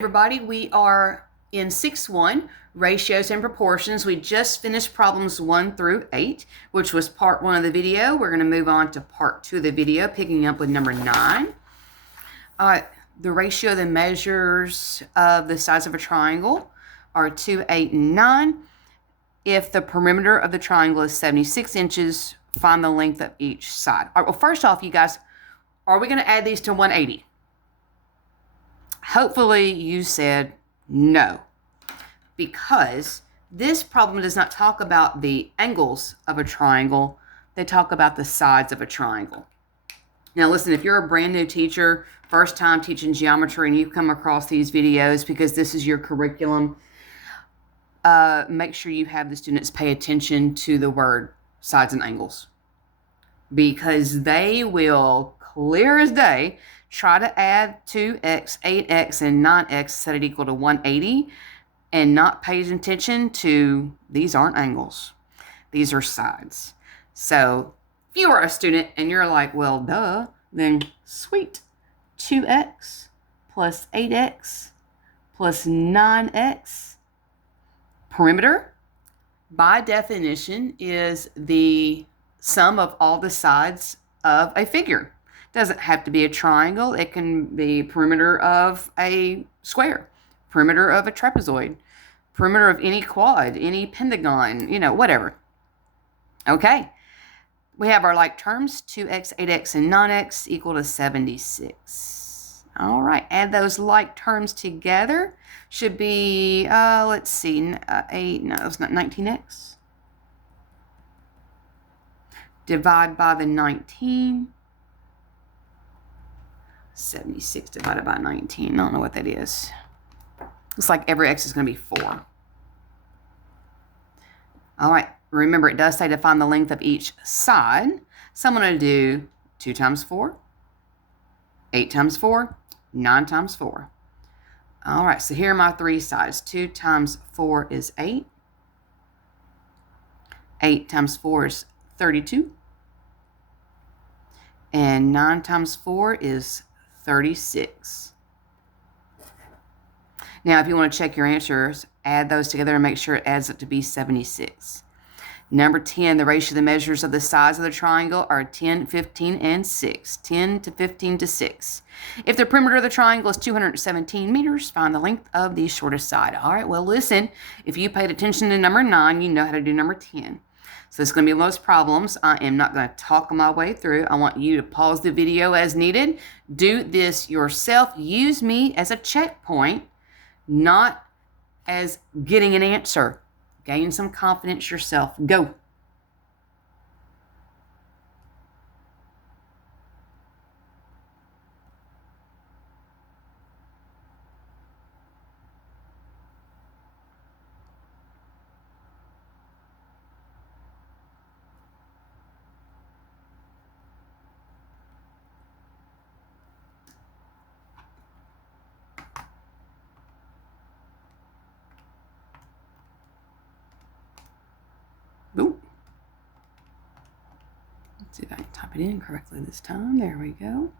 Everybody, we are in 6-1, ratios and proportions. We just finished problems 1 through 8, which was part 1 of the video. We're going to move on to part 2 of the video, picking up with number 9. The ratio of the measures of the sides of a triangle are 2, 8, and 9. If the perimeter of the triangle is 76 inches, find the length of each side. All right, well, first off, you guys, are we going to add these to 180? Hopefully you said no, because this problem does not talk about the angles of a triangle. They talk about the sides of a triangle. Now listen, if you're a brand new teacher, first time teaching geometry, and you come across these videos because this is your curriculum, make sure you have the students pay attention to the word sides and angles, because they will, clear as day, try to add 2x, 8x, and 9x, set it equal to 180, and not pay attention to these aren't angles. These are sides. So if you are a student and you're like, well, duh, then sweet. 2x plus 8x plus 9x. Perimeter, by definition, is the sum of all the sides of a figure. Doesn't have to be a triangle. It can be perimeter of a square, perimeter of a trapezoid, perimeter of any quad, any pentagon, whatever. Okay. We have our like terms, 2x, 8x, and 9x equal to 76. All right. Add those like terms together. Should be, let's see, no, it's not 19x. Divide by the 19. 76 divided by 19. I don't know what that is. Looks like every x is going to be 4. All right. Remember, it does say to find the length of each side. So I'm going to do 2 times 4, 8 times 4, 9 times 4. All right. So here are my 3 sides. 2 times 4 is 8. 8 times 4 is 32. And 9 times 4 is 36. Now, if you want to check your answers, add those together and make sure it adds up to be 76. Number 10, the ratio of the measures of the sides of the triangle are 10, 15, and 6. 10 to 15 to 6. If the perimeter of the triangle is 217 meters, find the length of the shortest side. All right, well, listen, if you paid attention to number 9, you know how to do number 10. So it's going to be those problems. I am not going to talk my way through. I want you to pause the video as needed. Do this yourself. Use me as a checkpoint, not as getting an answer. Gain some confidence yourself. Go. Ooh. Let's see if I can type it in correctly this time. There we go.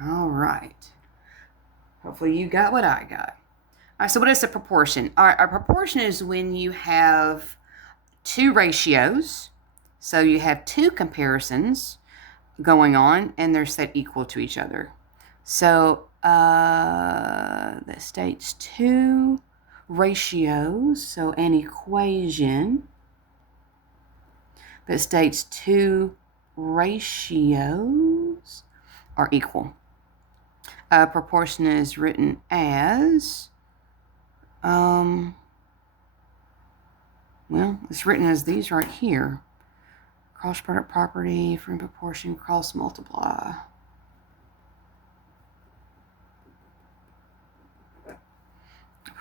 All right. Hopefully you got what I got. All right, so what is a proportion? All right, a proportion is when you have 2 ratios. So you have 2 comparisons going on, and they're set equal to each other. So that states 2 ratios. So an equation that states 2 ratios are equal. Proportion is written as, well, it's written as these right here. Cross product property, frame proportion, cross multiply.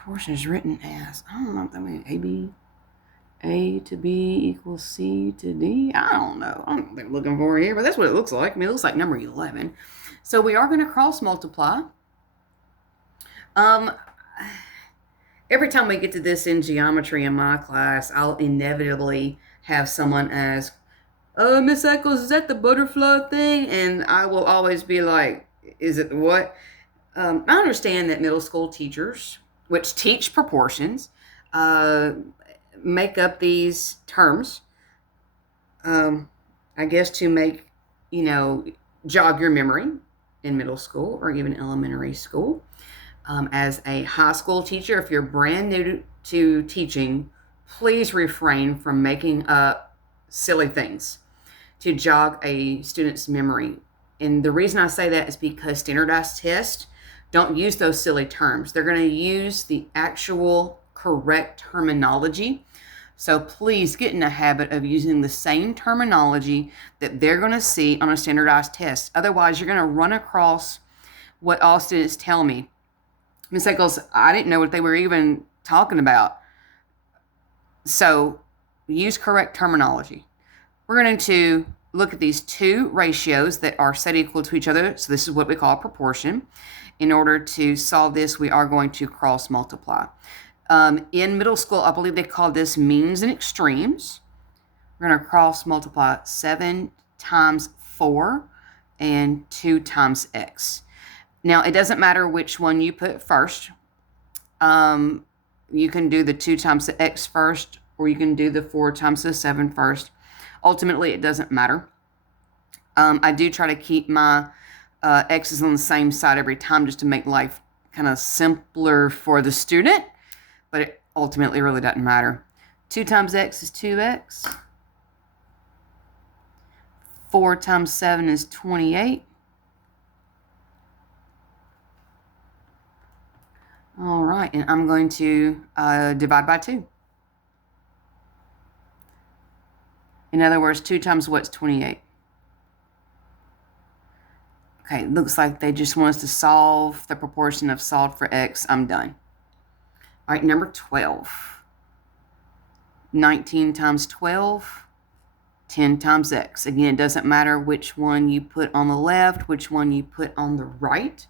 proportion is written as, I don't know what that means, A to B equals C to D. I don't know. I don't know what they're looking for here, but that's what it looks like. I mean, it looks like number 11. So we are going to cross multiply. Every time we get to this in geometry in my class, I'll inevitably have someone ask, Miss Eccles, is that the butterfly thing? And I will always be like, is it what? I understand that middle school teachers, which teach proportions, make up these terms, I guess to make, jog your memory in middle school or even elementary school. As a high school teacher, if you're brand new to teaching, please refrain from making up silly things to jog a student's memory. And the reason I say that is because standardized tests don't use those silly terms. They're going to use the actual correct terminology. So please get in the habit of using the same terminology that they're going to see on a standardized test. Otherwise, you're going to run across what all students tell me. Ms. Eccles, I didn't know what they were even talking about. So use correct terminology. We're going to look at these two ratios that are set equal to each other. So this is what we call a proportion. In order to solve this, we are going to cross multiply. In middle school, I believe they call this means and extremes. We're going to cross multiply 7 times 4 and 2 times x. Now, it doesn't matter which one you put first. You can do the 2 times the x first, or you can do the 4 times the 7 first. Ultimately, it doesn't matter. I do try to keep my x's on the same side every time just to make life kind of simpler for the student, but it ultimately really doesn't matter. 2 times x is 2x. 4 times 7 is 28. All right, and I'm going to divide by 2. In other words, 2 times what's 28? Okay, looks like they just want us to solve the proportion of solved for x. I'm done. All right, number 12. 19 times 12, 10 times x. Again, it doesn't matter which one you put on the left, which one you put on the right.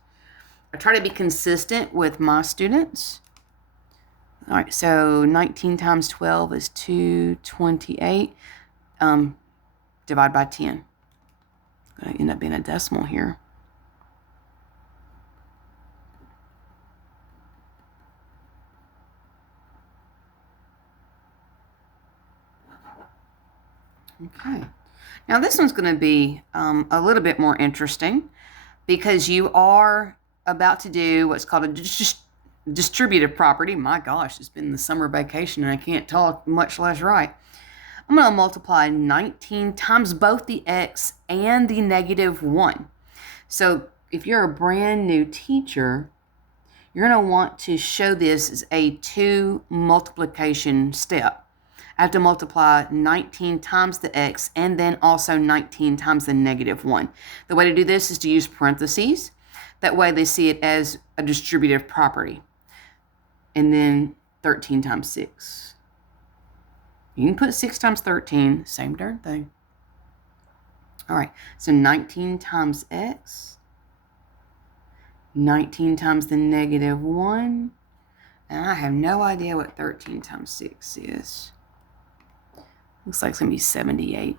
I try to be consistent with my students. All right, so 19 times 12 is 228. Divide by 10. Going to end up being a decimal here. Okay. Now this one's going to be a little bit more interesting because you are about to do what's called a distributive property. My gosh, it's been the summer vacation and I can't talk, much less write. I'm going to multiply 19 times both the x and the negative 1. So if you're a brand new teacher, you're going to want to show this as a 2 multiplication step. I have to multiply 19 times the x and then also 19 times the negative 1. The way to do this is to use parentheses. That way they see it as a distributive property. And then 13 times 6. You can put 6 times 13, same darn thing. All right, so 19 times x, 19 times the negative 1, and I have no idea what 13 times 6 is. Looks like it's going to be 78.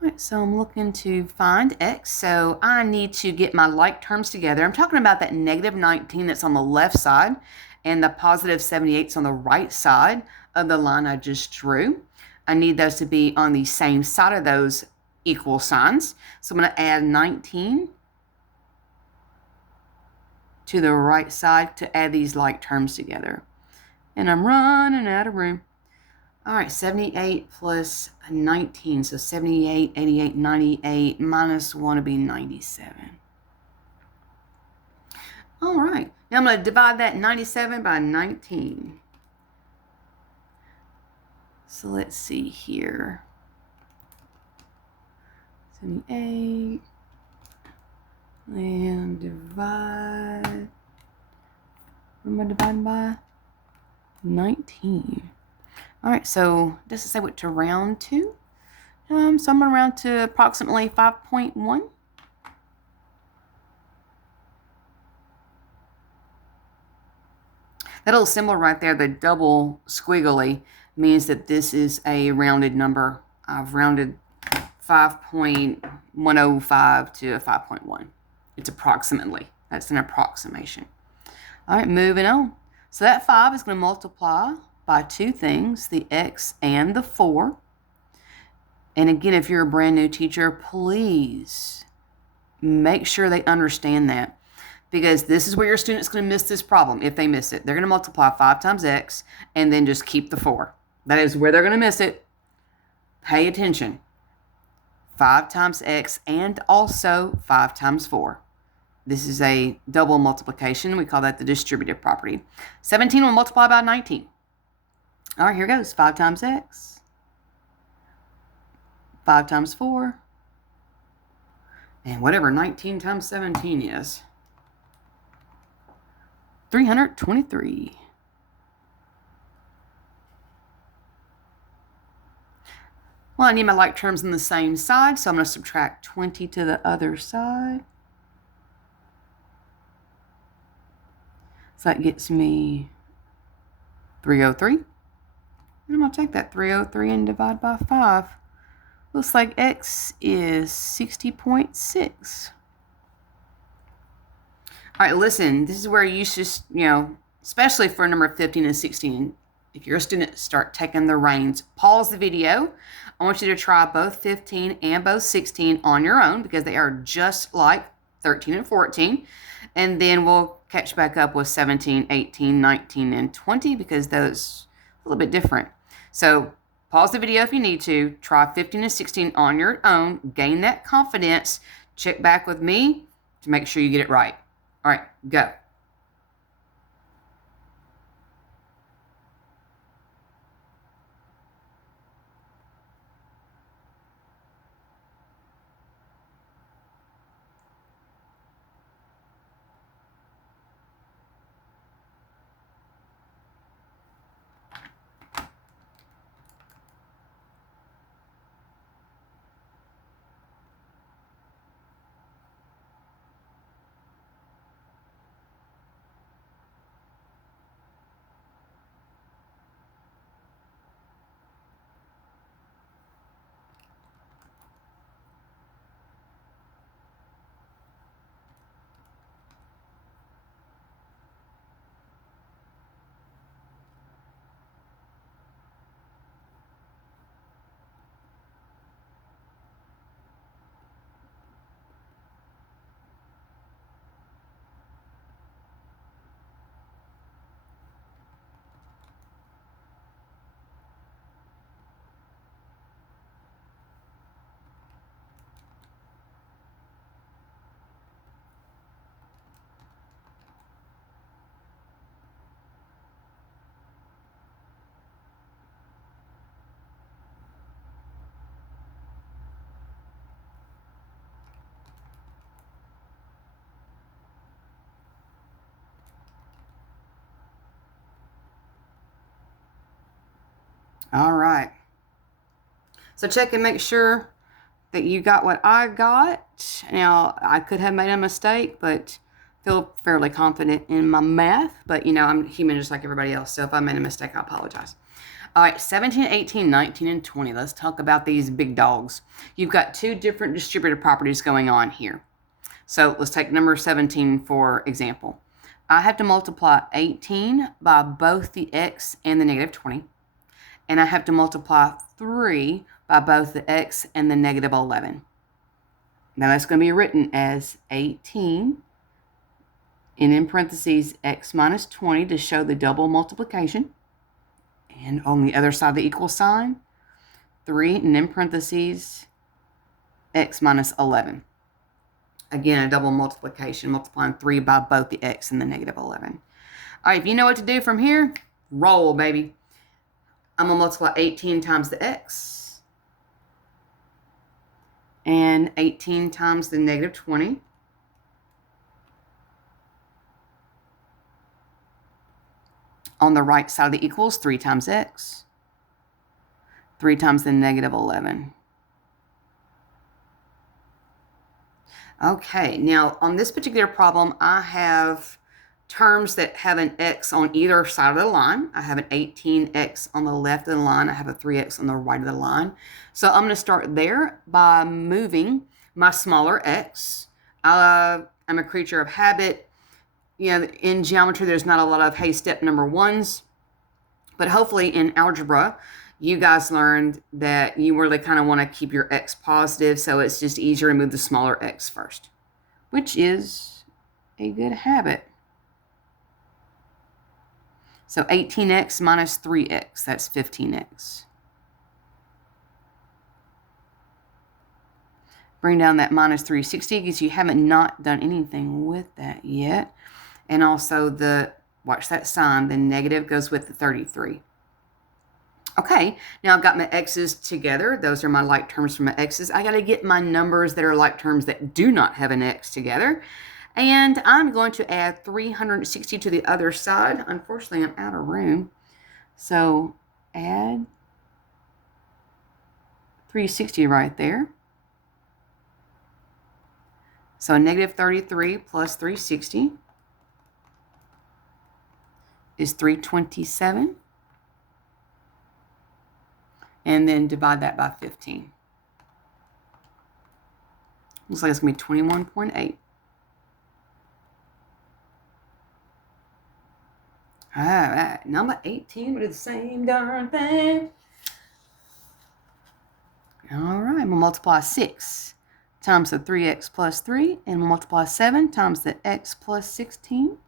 All right, so I'm looking to find x, so I need to get my like terms together. I'm talking about that negative 19 that's on the left side and the positive 78 is on the right side of the line I just drew. I need those to be on the same side of those equal signs. So I'm going to add 19 to the right side to add these like terms together. And I'm running out of room. All right, 78 plus 19, so 78, 88, 98, minus 1 would be 97. All right, now I'm going to divide that 97 by 19. So let's see here. 78, And divide. What am I dividing by? 19. All right, so does it say what to round to? So I'm going to round to approximately 5.1. That little symbol right there, the double squiggly, means that this is a rounded number. I've rounded 5.105 to a 5.1. It's approximately. That's an approximation. All right, moving on. So that 5 is going to multiply by two things, the x and the 4. And again, if you're a brand new teacher, please make sure they understand that, because this is where your student's going to miss this problem if they miss it. They're going to multiply 5 times x and then just keep the 4. That is where they're going to miss it. Pay attention. 5 times x and also 5 times 4. This is a double multiplication. We call that the distributive property. 17 will multiply by 19. All right, here goes. 5 times x. 5 times 4. And whatever 19 times 17 is. 323. Well, I need my like terms on the same side, so I'm going to subtract 20 to the other side. So that gets me 303. And I'm going to take that 303 and divide by 5. Looks like x is 60.6. All right, listen, this is where you should, especially for a number of 15 and 16, if you're a student, start taking the reins. Pause the video. I want you to try both 15 and both 16 on your own, because they are just like 13 and 14. And then we'll catch back up with 17, 18, 19, and 20, because those are a little bit different. So pause the video if you need to. Try 15 and 16 on your own. Gain that confidence. Check back with me to make sure you get it right. All right, go. All right. So check and make sure that you got what I got. Now, I could have made a mistake, but feel fairly confident in my math. But, I'm human just like everybody else. So if I made a mistake, I apologize. All right, 17, 18, 19, and 20. Let's talk about these big dogs. You've got two different distributive properties going on here. So let's take number 17 for example. I have to multiply 18 by both the x and the negative 20. And I have to multiply 3 by both the x and the negative 11. Now that's going to be written as 18 and in parentheses x minus 20 to show the double multiplication. And on the other side of the equal sign, 3 and in parentheses x minus 11. Again, a double multiplication, multiplying 3 by both the x and the negative 11. All right, if you know what to do from here, roll, baby. I'm going to multiply 18 times the x and 18 times the negative 20. On the right side of the equals, 3 times x. 3 times the negative 11. Okay, now on this particular problem, I have terms that have an x on either side of the line. I have an 18x on the left of the line. I have a 3x on the right of the line. So I'm going to start there by moving my smaller x. I'm a creature of habit. You know, in geometry, there's not a lot of, hey, step number ones. But hopefully in algebra, you guys learned that you really kind of want to keep your x positive, so it's just easier to move the smaller x first, which is a good habit. So 18x minus 3x, that's 15x. Bring down that minus 360 because you haven't not done anything with that yet. And also watch that sign, the negative goes with the 33. Okay, now I've got my x's together. Those are my like terms for my x's. I got to get my numbers that are like terms that do not have an x together. And I'm going to add 360 to the other side. Unfortunately, I'm out of room. So add 360 right there. So negative 33 plus 360 is 327. And then divide that by 15. Looks like it's going to be 21.8. All right, number 18, we do the same darn thing. All right, we'll multiply 6 times the 3x plus 3, and we'll multiply 7 times the x plus 16.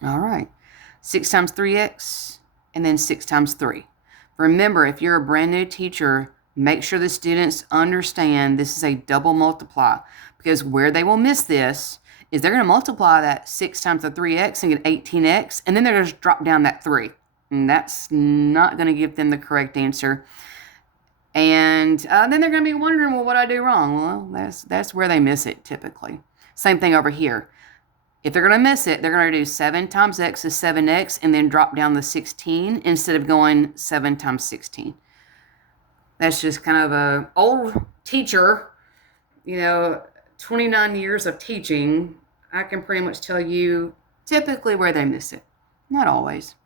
All right, 6 times 3x, and then 6 times 3. Remember, if you're a brand new teacher, make sure the students understand this is a double multiply, because where they will miss this is they're going to multiply that 6 times the 3x and get 18x, and then they're going to drop down that 3. And that's not going to give them the correct answer. And then they're going to be wondering, well, what did I do wrong? Well, that's where they miss it typically. Same thing over here. If they're going to miss it, they're going to do 7 times x is 7x and then drop down the 16 instead of going 7 times 16. That's just kind of a old teacher, 29 years of teaching. I can pretty much tell you typically where they miss it. Not always.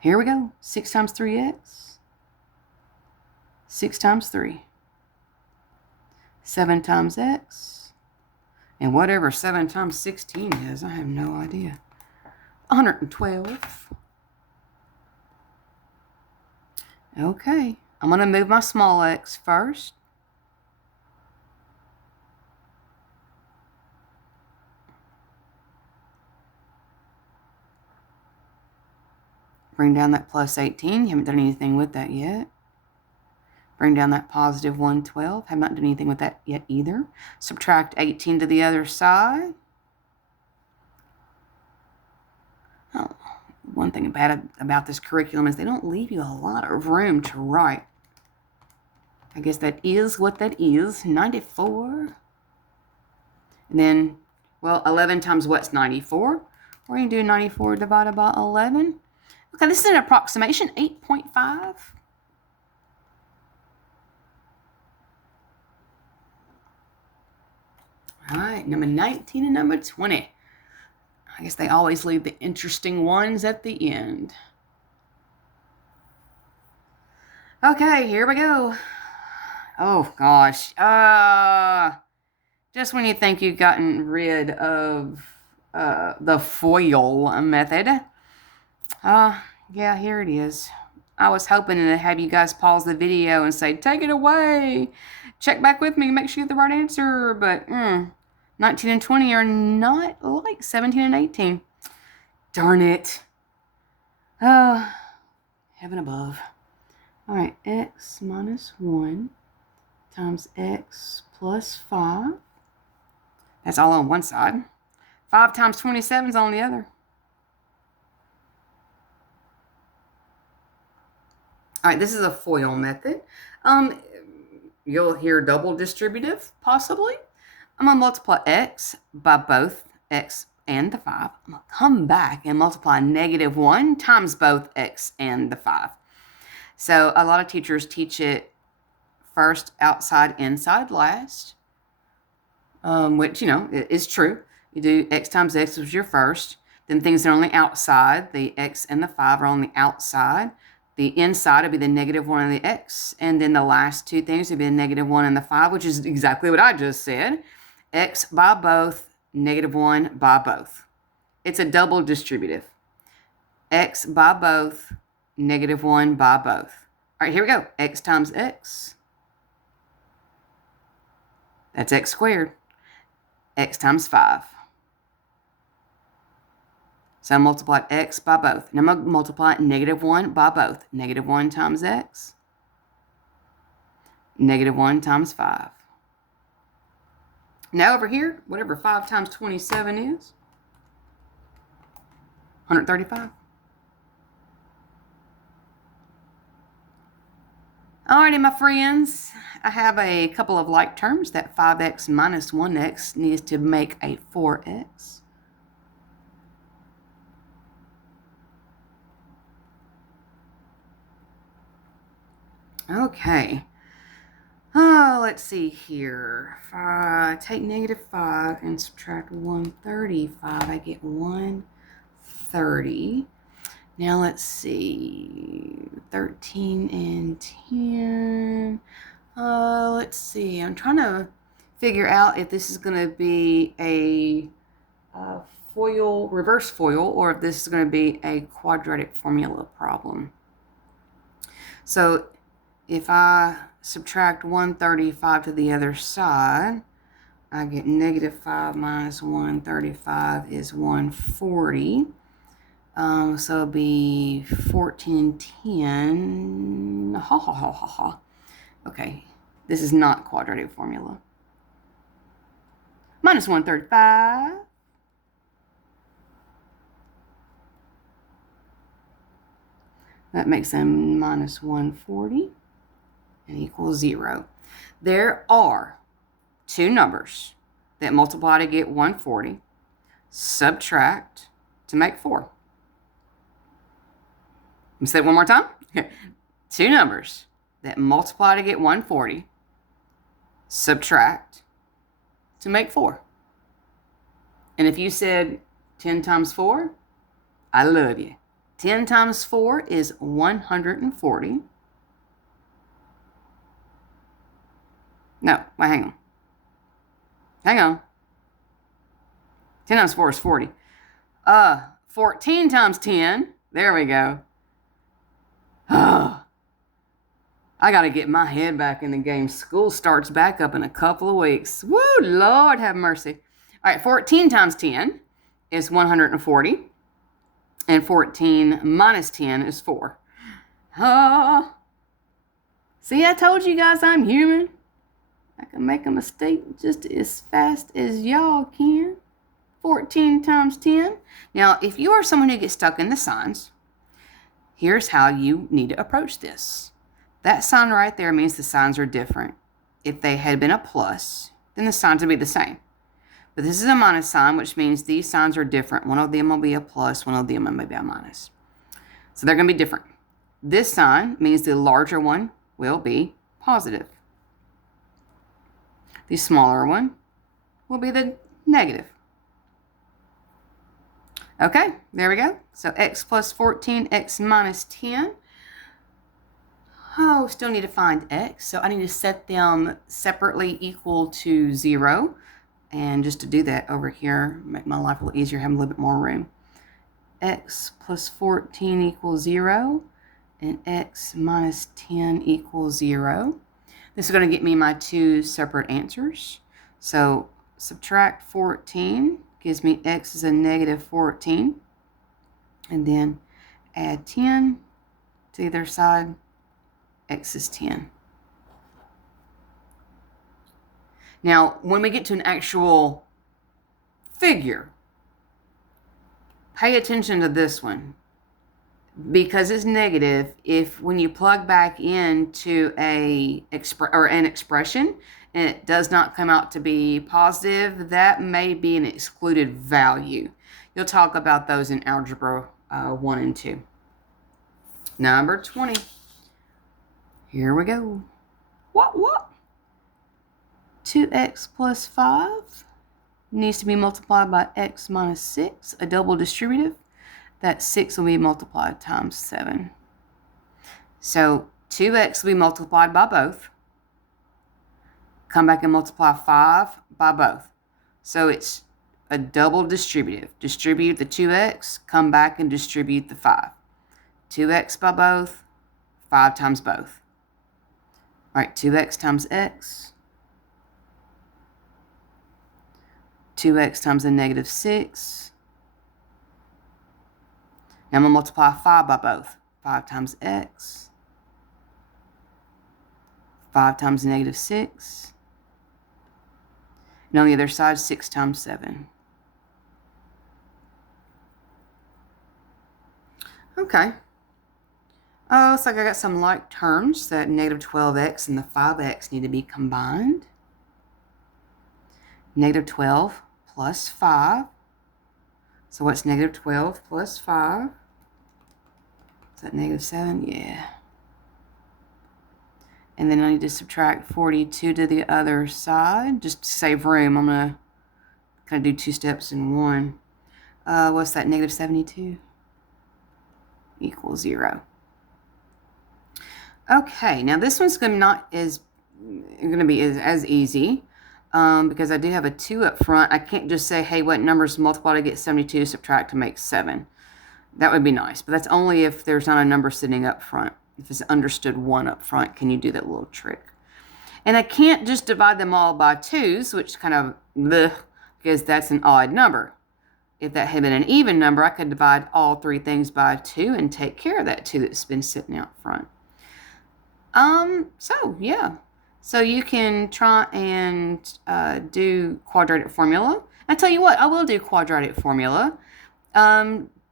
Here we go. 6 times 3x. 6 times 3. 7 times x. And whatever 7 times 16 is, I have no idea. 112. Okay, I'm going to move my small x first. Bring down that plus 18. You haven't done anything with that yet. Bring down that positive 112. Have not done anything with that yet either. Subtract 18 to the other side. Oh, one thing bad about this curriculum is they don't leave you a lot of room to write. I guess that is what that is. 94. And then, well, 11 times what's 94? We're going to do 94 divided by 11. Okay, this is an approximation, 8.5. All right, number 19 and number 20. I guess they always leave the interesting ones at the end. Okay, here we go. Oh, gosh. Just when you think you've gotten rid of the FOIL method. Yeah, here it is. I was hoping to have you guys pause the video and say, take it away. Check back with me, make sure you get the right answer. But 19 and 20 are not like 17 and 18. Darn it. Heaven above. All right, x minus 1 times x plus 5. That's all on one side. 5 times 27 is on the other. All right, this is a FOIL method. you'll hear double distributive, possibly. I'm going to multiply x by both x and the 5. I'm going to come back and multiply -1 times both x and the 5. So a lot of teachers teach it first, outside, inside, last, which, is true. You do x times x was your first. Then things that are on the outside, the x and the 5 are on the outside. The inside would be the -1 and the x. And then the last two things would be the -1 and the 5, which is exactly what I just said. X by both, -1 by both. It's a double distributive. X by both, -1 by both. All right, here we go. X times x. That's x squared. X times 5. So I multiplied x by both. Now I'm going to multiply -1 by both. -1 times x. -1 times 5. Now over here, whatever 5 times 27 is, 135. Alrighty, my friends, I have a couple of like terms. That 5x minus 1x needs to make a 4x. Okay. Oh, let's see here. If I take -5 and subtract 135, I get 130. Now let's see. 13 and 10. Let's see. I'm trying to figure out if this is going to be a FOIL, reverse FOIL, or if this is going to be a quadratic formula problem. So if I subtract 135 to the other side, I get -5 minus 135 is 140. So it'll be 1410. Ha ha ha ha ha. Okay, this is not quadratic formula. Minus 135. That makes them minus 140 and equals 0. There are two numbers that multiply to get 140, subtract to make 4. Let me say it one more time. Two numbers that multiply to get 140, subtract to make 4. And if you said 10 times 4, I love you. 10 times 4 is 140. No, wait, hang on. Hang on. 10 times 4 is 40. 14 times 10. There we go. I got to get my head back in the game. School starts back up in a couple of weeks. Woo, Lord have mercy. All right, 14 times 10 is 140. And 14 minus 10 is 4. See, I told you guys I'm human. I can make a mistake just as fast as y'all can. 14 times 10. Now, if you are someone who gets stuck in the signs, here's how you need to approach this. That sign right there means the signs are different. If they had been a plus, then the signs would be the same. But this is a minus sign, which means these signs are different. One of them will be a plus, one of them will be a minus. So they're going to be different. This sign means the larger one will be positive. The smaller one will be the negative. Okay, there we go. So x plus 14, x minus 10. Oh, still need to find x. So I need to set them separately equal to 0. And just to do that over here, make my life a little easier, have a little bit more room. X plus 14 equals 0. And x minus 10 equals 0. This is going to get me my two separate answers. So subtract 14 gives me x is a -14. And then add 10 to either side. X is 10. Now, when we get to an actual figure, pay attention to this one. because it's negative, if when you plug back into an expression and it does not come out to be positive, that may be an excluded value. You'll talk about those in Algebra 1 and 2. Number 20. Here we go. What? 2x plus 5 needs to be multiplied by x minus 6, a double distributive. That 6 will be multiplied times 7. So 2x will be multiplied by both. Come back and multiply 5 by both. So it's a double distributive. Distribute the 2x, come back and distribute the 5. 2x by both, 5 times both. All right, 2x times x. 2x times a negative 6. Now I'm going to multiply 5 by both. 5 times x. 5 times negative 6. And on the other side, 6 times 7. Okay. Oh, looks like I got some like terms. That negative 12x and the 5x need to be combined. Negative 12 plus 5. So what's negative 12 plus 5? Is that negative 7? Yeah. And then I need to subtract 42 to the other side. Just to save room, I'm going to kind of do 2 steps in one. What's that? Negative 72 equals 0. Okay, now this one's going to be as easy because I do have a 2 up front. I can't just say, hey, what numbers multiply to get 72, subtract to make 7. That would be nice, but that's only if there's not a number sitting up front. If it's understood 1 up front, can you do that little trick? And I can't just divide them all by 2s, which kind of bleh, because that's an odd number. If that had been an even number, I could divide all 3 things by 2 and take care of that 2 that's been sitting out front. Yeah. So you can try and do quadratic formula. I tell you what, I will do quadratic formula.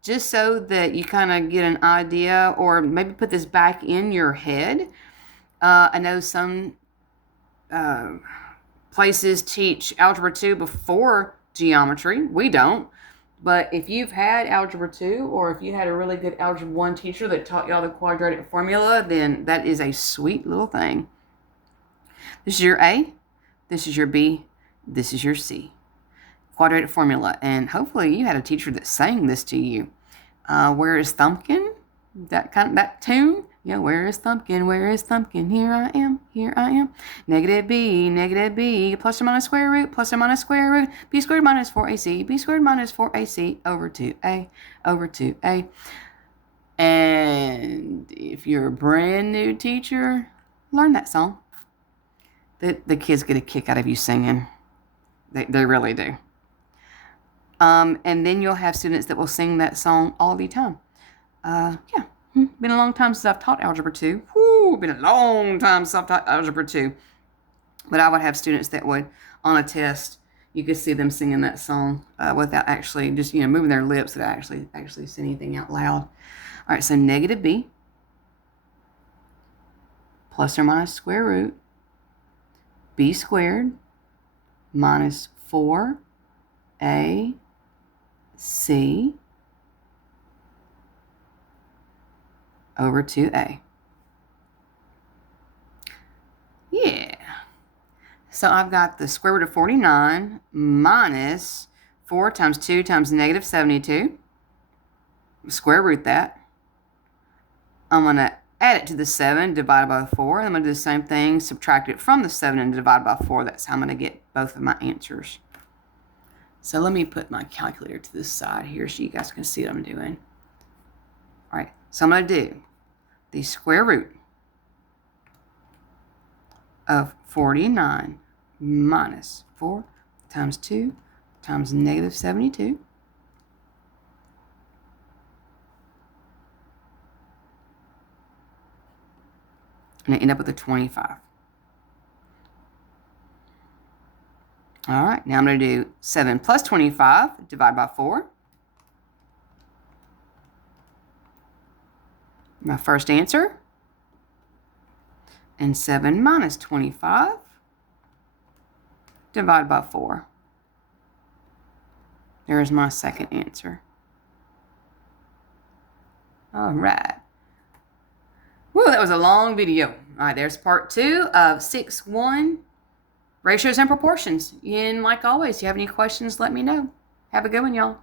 Just so that you kind of get an idea, or maybe put this back in your head. I know some places teach Algebra 2 before geometry. We don't. But if you've had Algebra 2, or if you had a really good Algebra 1 teacher that taught y'all the quadratic formula, then that is a sweet little thing. This is your A, this is your B, this is your C. Quadratic formula. And hopefully you had a teacher that sang this to you. Where is Thumpkin? That tune. Yeah, where is Thumpkin? Where is Thumpkin? Here I am, here I am. Negative b, plus or minus square root, plus or minus square root, b squared minus 4ac, b squared minus 4ac over 2a, over 2a. And if you're a brand new teacher, learn that song. The kids get a kick out of you singing. They really do. And then you'll have students that will sing that song all the time. Yeah. Been a long time since I've taught Algebra 2. Been a long time since I've taught Algebra 2. But I would have students that would, on a test, you could see them singing that song without actually just, moving their lips without actually saying anything out loud. All right, so negative b plus or minus square root b squared minus 4ac over 2a. Yeah. So I've got the square root of 49 minus 4 times 2 times negative 72. Square root that. I'm going to add it to the 7 divided by 4. I'm going to do the same thing, subtract it from the 7 and divide by 4. That's how I'm going to get both of my answers. So let me put my calculator to the side here so you guys can see what I'm doing. All right, so I'm going to do the square root of 49 minus 4 times 2 times negative 72. And I end up with a 25. All right, now I'm going to do 7 plus 25, divide by 4. My first answer. And 7 minus 25 divided by 4. There's my second answer. All right. Woo, that was a long video. All right, there's part 2 of 6-1 ratios and proportions. And like always, if you have any questions, let me know. Have a good one, y'all.